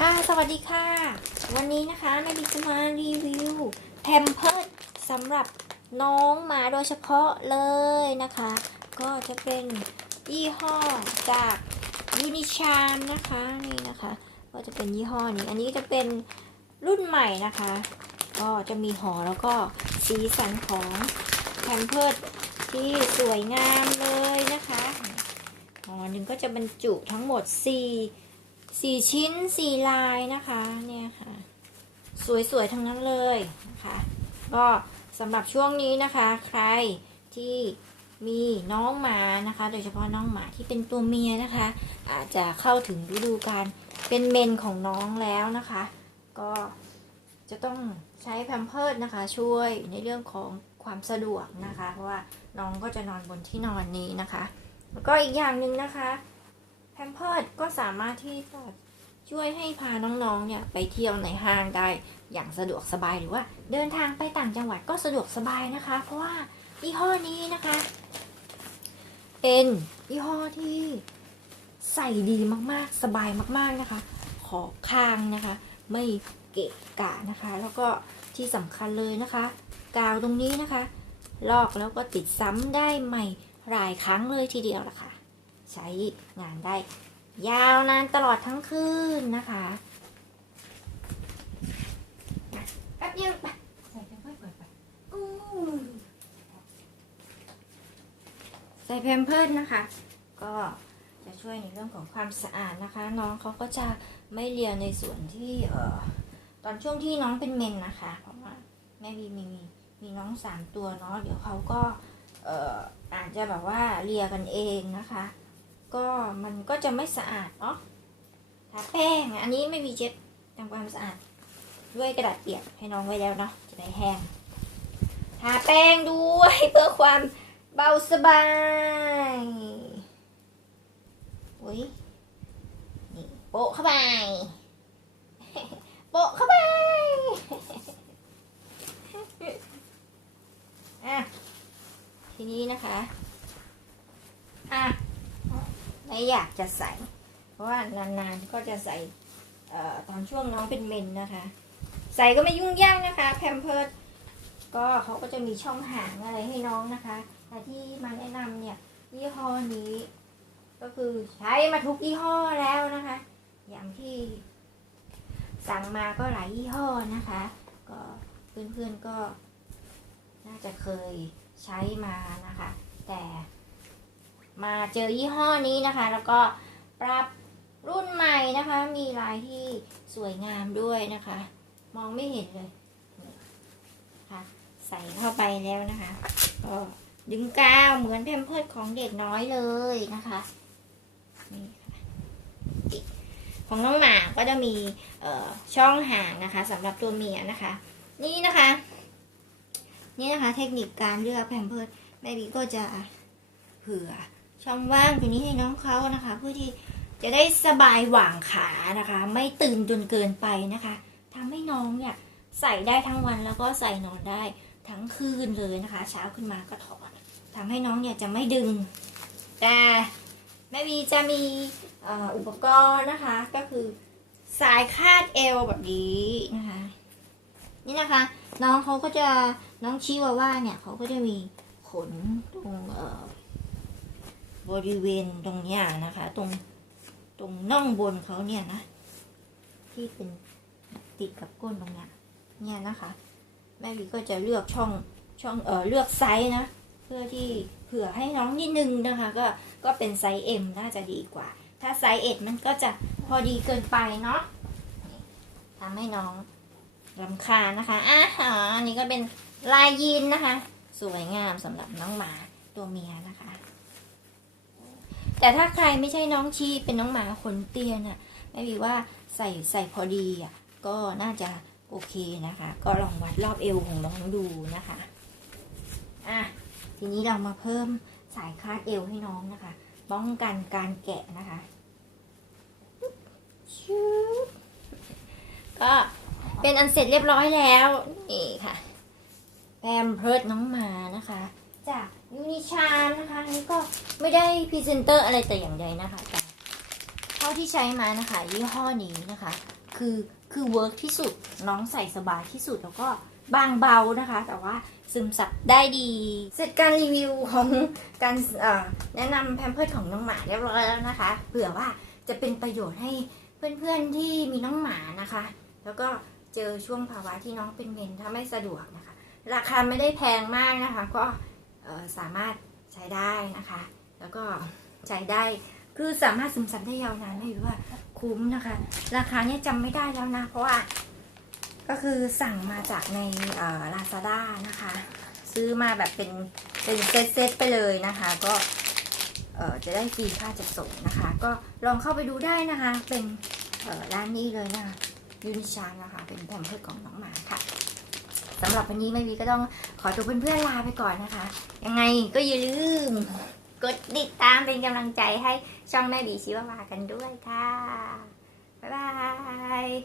ค่ะ สวัสดีค่ะ วันนี้นะคะแม่บิ๊กจะมารีวิวแพมเพิร์ดสำหรับน้องหมาโดยเฉพาะเลยนะคะ ก็จะเป็นยี่ห้อจากยูนิชามนะคะนี่นะคะ ก็จะเป็นยี่ห้อนี้อันนี้จะเป็นรุ่นใหม่นะคะ ก็จะมีห่อแล้วก็สีสันของแพมเพิร์ดที่สวยงามเลยนะคะห่อหนึ่งก็จะบรรจุทั้งหมด4 สี่ชิ้นสี่ลายนะคะเนี่ยค่ะ สวยๆทั้งนั้นเลยนะคะก็สำหรับช่วงนี้นะคะ ใครที่มีน้องหมานะคะ โดยเฉพาะน้องหมาที่เป็นตัวเมียนะคะ อาจจะเข้าถึงฤดูการเป็นเมนของน้องแล้วนะคะ ก็จะต้องใช้แพมเพิร์ดนะคะ ช่วยในเรื่องของความสะดวกนะคะ เพราะว่าน้องก็จะนอนบนที่นอนนี้นะคะ แล้วก็อีกอย่างหนึ่งนะคะ แพมเพิร์ดก็สามารถที่จะช่วยให้พาน้องๆเนี่ยไปเที่ยวในห้างได้อย่างสะดวกสบายหรือว่า เดินทางไปต่างจังหวัดก็สะดวกสบายนะคะ เพราะว่ายี่ห้อนี้นะคะ เป็นยี่ห้อที่ใส่ดีมากๆ สบายมากๆนะคะ ขอบคางนะคะ ไม่เกะกะนะคะ แล้วก็ที่สำคัญเลยนะคะ กาวตรงนี้นะคะ ลอกแล้วก็ติดซ้ำได้ใหม่หลายครั้งเลยทีเดียวละค่ะ ใช้งานได้ ยาวนานตลอดทั้งคืนนะคะแป๊บเดียวไปใส่แพมเพิร์สก่นไปใส่แพมเพิร์นะคะ ก็จะช่วยในเรื่องของความสะอาดนะคะ น้องเขาก็จะไม่เลียในส่วนที่เอ่อตอนช่วงที่น้องเป็นเมนนะคะ เพราะว่าแม่บีมีมีมีน้องสามตัวเนาะเดี๋ยวเขาก็เอ่ออาจจะแบบว่าเลียกันเองนะคะ ก็มันก็จะไม่สะอาดเนาะทาแป้งอันนี้ไม่มีเช็ดทำความสะอาด ด้วยกระดาษเปียกให้น้องไว้แล้วเนาะจะได้แห้งทาแป้งด้วยเพื่อความเบาสบายอุ้ยนี่โปะเข้าไปโปะเข้าไป อะ ทีนี้นะคะ อะ ไม่อยากจะใส่ เพราะว่านานๆก็จะใส่เอ่อตอนช่วงน้องเป็นเมนนะคะ ใส่ก็ไม่ยุ่งยากนะคะแพมเพิร์ดก็เขาก็จะมีช่องห่างอะไรให้น้องนะคะ แต่ที่มาแนะนำเนี่ยยี่ห้อนี้ ก็คือใช้มาทุกยี่ห้อแล้วนะคะ อย่างที่สั่งมาก็หลายยี่ห้อนะคะ ก็เพื่อนๆก็ น่าจะเคยใช้มานะคะ แต่ มาเจอยี่ห้อนี้นะคะ แล้วก็ปรับรุ่นใหม่นะคะ มีลายที่สวยงามด้วยนะคะ มองไม่เห็นเลยค่ะใส่เข้าไปแล้วนะคะ ก็ดึงกาวเหมือนแพมเพิร์ดของเด็กน้อยเลยนะคะนี่ค่ะของน้องหมาก็จะมีช่องห่างนะคะสำหรับตัวเมียนะคะ นี่นะคะ นี่นะคะเทคนิคการเลือกแพมเพิร์ดแม่บีก็จะเผื่อ ช่องว่างตรงนี้ให้น้องเขานะคะ เพื่อที่จะได้สบายหว่างขานะคะ ไม่ตื่นจนเกินไปนะคะทำให้น้องเนี่ยใส่ได้ทั้งวันแล้วก็ใส่นอนได้ทั้งคืนเลยนะคะ เช้าขึ้นมาก็ถอดทำให้น้องเนี่ยจะไม่ดึง แต่แม่บีจะมีอ่ออุปกรณ์นะคะ ก็คือสายคาดเอวแบบนี้นะคะ นี่นะคะ น้องเขาก็จะน้องชิวาว่าเนี่ยเขาก็จะมีขนตรงเอ่อ บริเวณตรงเนี้ยนะคะ ตรงตรงน่องบนเขาเนี่ยนะ ที่เป็นติดกับก้นตรงเนี้ยเนี่ยนะคะ แม่วีก็จะเลือกช่องช่องเออเลือกไซส์นะ เพื่อที่เผื่อให้น้องนิดนึงนะคะ ก็ก็เป็นไซส์ M น่าจะดีกว่า ถ้าไซส์ S มันก็จะพอดีเกินไปเนาะทำให้น้องรำคาญนะคะอะอ๋อันนี้ก็เป็นลายยีนนะคะ สวยงามสำหรับน้องหมาตัวเมียนะคะ แต่ถ้าใครไม่ใช่น้องชีเป็นน้องหมาขนเตียน่ะไม่บีว่าใส่ใส่พอดีอะก็น่าจะโอเคนะคะ ก็ลองวัดรอบเอวของน้องดูนะคะอะทีนี้เรามาเพิ่มสายคาดเอวให้น้องนะคะ ป้องกันการแกะนะคะชุบก็เป็นอันเสร็จเรียบร้อยแล้วนี่ค่ะแพมเพิร์ดน้องหมานะคะ จากยูนิชามนะคะอันนี่ก็ไม่ได้พรีเซนเตอร์อะไรแต่อย่างใดนะคะแต่เท่าที่ใช้มานะคะยี่ห้อนี้นะคะ คือคือเวิร์กที่สุดน้องใส่สบายที่สุดแล้วก็บางเบานะคะ แต่ว่าซึมซับได้ดี เสร็จการรีวิวของการแนะนำแพมเพิร์ดของน้องหมาเรียบร้อยแล้วนะคะเผื่อว่าจะเป็นประโยชน์ให้เพื่อนๆที่มีน้องหมานะคะ แล้วก็เจอช่วงภาวะที่น้องเป็นเมนถ้าไม่สะดวกนะคะ ราคาไม่ได้แพงมากนะคะ ก็ สามารถใช้ได้นะคะ แล้วก็ใช้ได้คือสามารถซึมซับได้ยาวนานไม่รู้ว่าคุ้มนะคะ ราคาเนี่ยจำไม่ได้แล้วนะ เพราะว่าก็คือสั่งมาจากในลาซาด้านะคะ ซื้อมาแบบเป็นเป็นเซตเซตๆไปเลยนะคะ ก็จะได้ฟรีค่าจัดส่งนะคะ ก็ลองเข้าไปดูได้นะคะ เป็นร้านนี้เลยนะคะยูนิชานะคะ เป็นแพมเพิร์สของน้องหมาค่ะ สำหรับวันนี้แม่วีก็ต้องขอตัวเพื่อนๆลาไปก่อนนะคะ ยังไงก็อย่าลืม กดติดตามเป็นกำลังใจให้ช่องแม่บีชีวาวากันด้วยค่ะ บ๊ายบาย